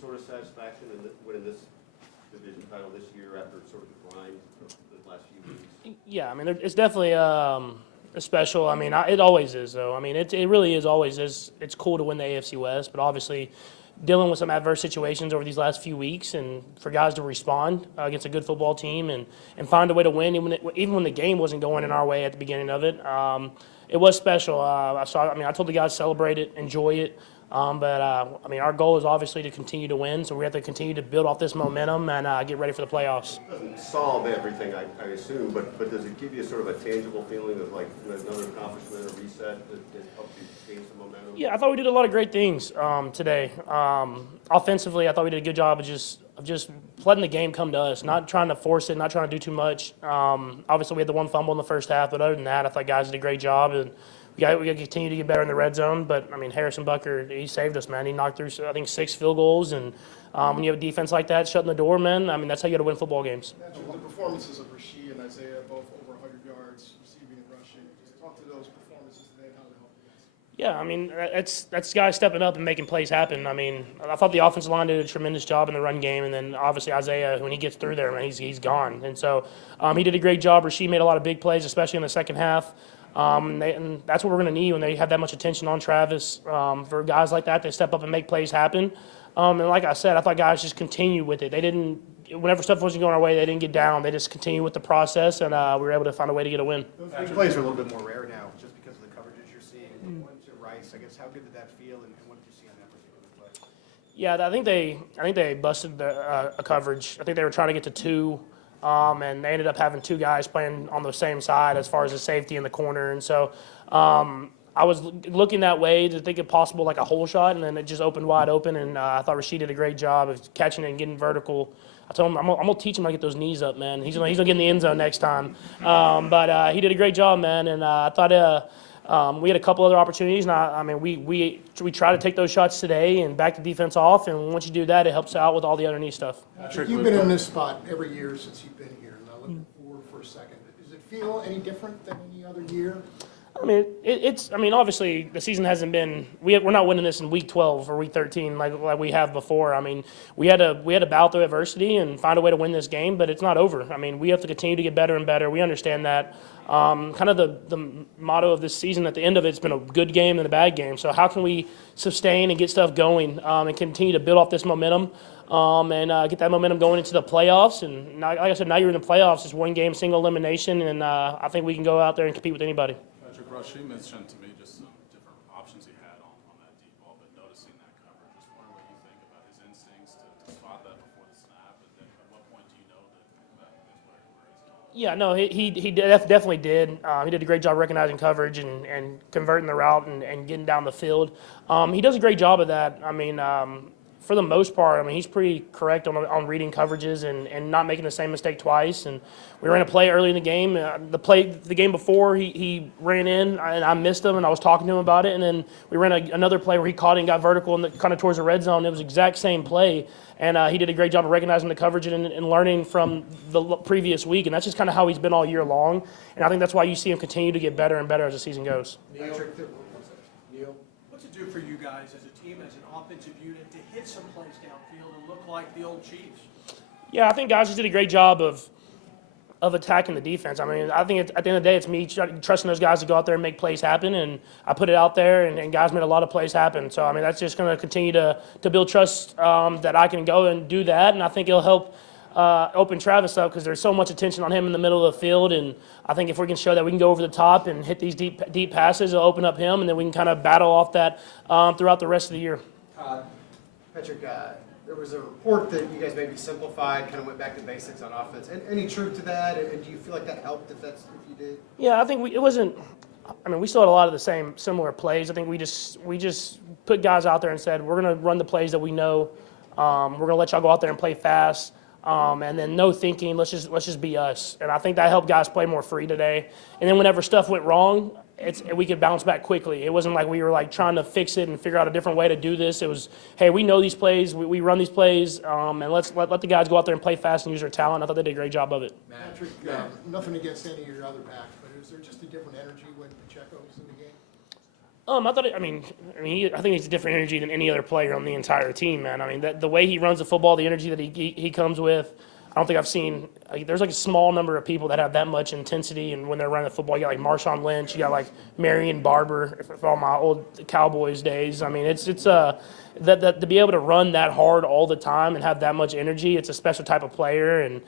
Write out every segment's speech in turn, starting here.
sort of satisfaction in winning this division title this year after sort of the grind of the last few weeks? Yeah, I mean, it's definitely special. I mean, it always is, though. I mean, it really is always is. It's cool to win the AFC West, but obviously dealing with some adverse situations over these last few weeks and for guys to respond against a good football team and find a way to win, even when the game wasn't going in our way at the beginning of it. It was special. I told the guys celebrate it, enjoy it. I mean, our goal is obviously to continue to win, so we have to continue to build off this momentum and get ready for the playoffs. It doesn't solve everything, I assume, but does it give you sort of a tangible feeling of like another accomplishment or reset that helps you gain some momentum? Yeah, I thought we did a lot of great things today. Offensively, I thought we did a good job of just letting the game come to us, not trying to force it, not trying to do too much. Obviously, we had the one fumble in the first half, but other than that, I thought guys did a great job. And we got to continue to get better in the red zone. But, I mean, Harrison Butker, he saved us, man. He knocked through, I think, 6 field goals. And when you have a defense like that shutting the door, man, I mean, that's how you got to win football games. Patrick, the performances of Rasheed and Isaiah, both over 100 yards, receiving and rushing. Just talk to those performances today and how they help you guys. Yeah, I mean, that's guys stepping up and making plays happen. I mean, I thought the offensive line did a tremendous job in the run game, and then obviously Isaiah, when he gets through there, man, he's gone. And so he did a great job. Rasheed made a lot of big plays, especially in the second half. And that's what we're going to need when they have that much attention on Travis. For guys like that, they step up and make plays happen. And like I said, I thought guys just continue with it. They didn't, whenever stuff wasn't going our way, they didn't get down. They just continued with the process, and we were able to find a way to get a win. Those big plays are a little bit more rare now, just because of the coverages you're seeing. And went to Rice, I guess, how good did that feel, and what did you see on that particular play? Yeah, I think they busted a coverage. I think they were trying to get to 2. And they ended up having 2 guys playing on the same side as far as the safety in the corner. And so I was looking that way to think it possible like a hole shot, and then it just opened wide open. And I thought Rasheed did a great job of catching it and getting vertical. I told him, I'm going to teach him how to get those knees up, man. He's going to get in the end zone next time. But he did a great job, man. And I thought we had a couple other opportunities. And we try to take those shots today and back the defense off. And once you do that, it helps out with all the underneath stuff. Patrick, you've been in this spot every year since you've been here. Now looking forward for a second, does it feel any different than any other year? I mean, it's. I mean, obviously, the season hasn't been. We're not winning this in week 12 or week 13 like we have before. I mean, we had to battle through adversity and find a way to win this game, but it's not over. I mean, we have to continue to get better and better. We understand that. Kind of the motto of this season at the end of it's been a good game and a bad game. So how can we sustain and get stuff going and continue to build off this momentum and get that momentum going into the playoffs? And like I said, now you're in the playoffs. It's one game, single elimination, and I think we can go out there and compete with anybody. Patrick, Rasheed mentioned to me just some different options he had on that deep ball, but noticing that coverage, just wondering what you think about his instincts to spot that before the snap, and then at what point do you know that is where he's going? Yeah, no, he definitely did. He did a great job recognizing coverage and converting the route and getting down the field. He does a great job of that. I mean, for the most part, I mean, he's pretty correct on reading coverages and not making the same mistake twice. And we ran a play early in the game. The game before, he ran in, and I missed him, and I was talking to him about it. And then we ran another play where he caught it and got vertical and kind of towards the red zone. It was the exact same play. And he did a great job of recognizing the coverage and learning from the previous week. And that's just kind of how he's been all year long. And I think that's why you see him continue to get better and better as the season goes. Neil, What's it do for you guys as a team, as an offensive unit, to hit some plays downfield and look like the old Chiefs? Yeah, I think guys just did a great job of attacking the defense. I mean, I think at the end of the day, it's me trusting those guys to go out there and make plays happen, and I put it out there, and guys made a lot of plays happen. So, I mean, that's just going to continue to build trust that I can go and do that, and I think it'll help open Travis up because there's so much attention on him in the middle of the field, and I think if we can show that we can go over the top and hit these deep passes, it'll open up him, and then we can kind of battle off that throughout the rest of the year. Patrick, there was a report that you guys maybe simplified, kind of went back to basics on offense. Any truth to that? And do you feel like that helped if you did? Yeah, I think it wasn't. I mean, we still had a lot of the similar plays. I think we just put guys out there and said we're going to run the plays that we know. We're going to let y'all go out there and play fast, and then no thinking. Let's just be us. And I think that helped guys play more free today. And then whenever stuff went wrong, we could bounce back quickly. It wasn't like we were like trying to fix it and figure out a different way to do this. It was, hey, we know these plays, we run these plays, and let's let the guys go out there and play fast and use their talent. I thought they did a great job of it. Patrick, nothing against any of your other backs, but is there just a different energy when Pacheco's in the game? I thought. I think he's a different energy than any other player on the entire team, man. I mean, the way he runs the football, the energy that he comes with. I don't think I've seen. There's like a small number of people that have that much intensity, and when they're running the football, you got like Marshawn Lynch, you got like Marion Barber, for all my old Cowboys days. I mean, it's that to be able to run that hard all the time and have that much energy, it's a special type of player, and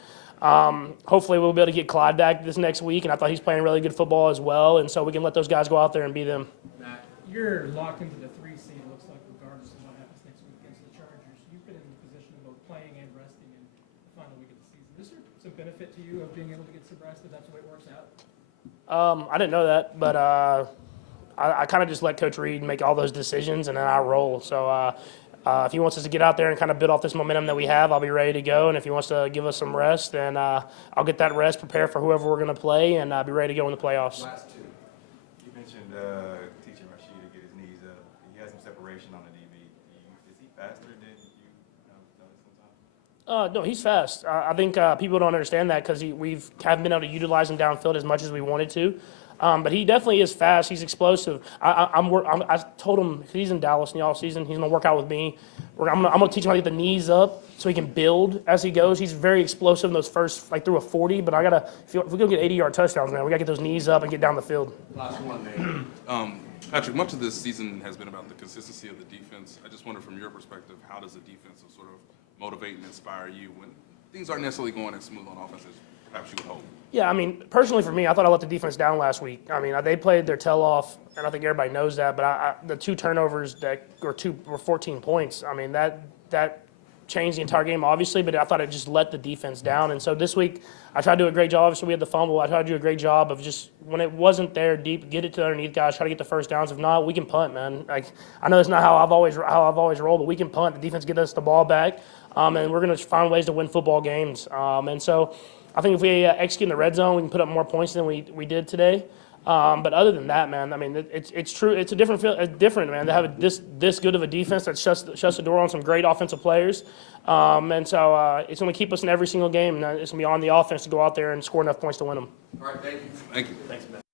hopefully we'll be able to get Clyde back this next week. And I thought he's playing really good football as well, and so we can let those guys go out there and be them. Matt, you're locked into the 3 seed, it looks like, regardless of what happens next week against the Chargers. You've been in the position of both playing and resting in the final week of the season. Is there some benefit to you of being able to get some rest if that's the way it works out? I didn't know that, but I kind of just let Coach Reed make all those decisions, and then I roll. So if he wants us to get out there and kind of build off this momentum that we have, I'll be ready to go. And if he wants to give us some rest, then I'll get that rest, prepare for whoever we're going to play, and be ready to go in the playoffs. Last 2. You mentioned teaching Rashid to get his knees up. He has some separation on the DB. Is he faster than you notice sometimes? No, he's fast. I think people don't understand that because we haven't been able to utilize him downfield as much as we wanted to. But he definitely is fast. He's explosive. I told him he's in Dallas in the offseason. He's going to work out with me. I'm going to teach him how to get the knees up so he can build as he goes. He's very explosive in those first, like through a 40. But if we're going to get 80-yard touchdowns, man, we got to get those knees up and get down the field. Last one, man. Patrick, much of this season has been about the consistency of the defense. I just wonder from your perspective, how does the defense sort of motivate and inspire you when things aren't necessarily going as smooth on offense as perhaps you would hope? Yeah, I mean, personally for me, I thought I let the defense down last week. I mean, they played their tail off, and I think everybody knows that. But the 2 turnovers that were 14 points. I mean, that changed the entire game, obviously. But I thought it just let the defense down. And so this week, I tried to do a great job. Obviously, we had the fumble. I tried to do a great job of just when it wasn't there deep, get it to underneath guys, try to get the first downs. If not, we can punt, man. Like I know it's not how I've always rolled, but we can punt. The defense get us the ball back, and we're going to find ways to win football games. And so. I think if we execute in the red zone, we can put up more points than we did today. But other than that, man, I mean, it's true. It's a different feel. It's different, man. To have this good of a defense that shuts the door on some great offensive players, and so it's going to keep us in every single game. And it's going to be on the offense to go out there and score enough points to win them. All right, thank you. Thank you. Thanks, man.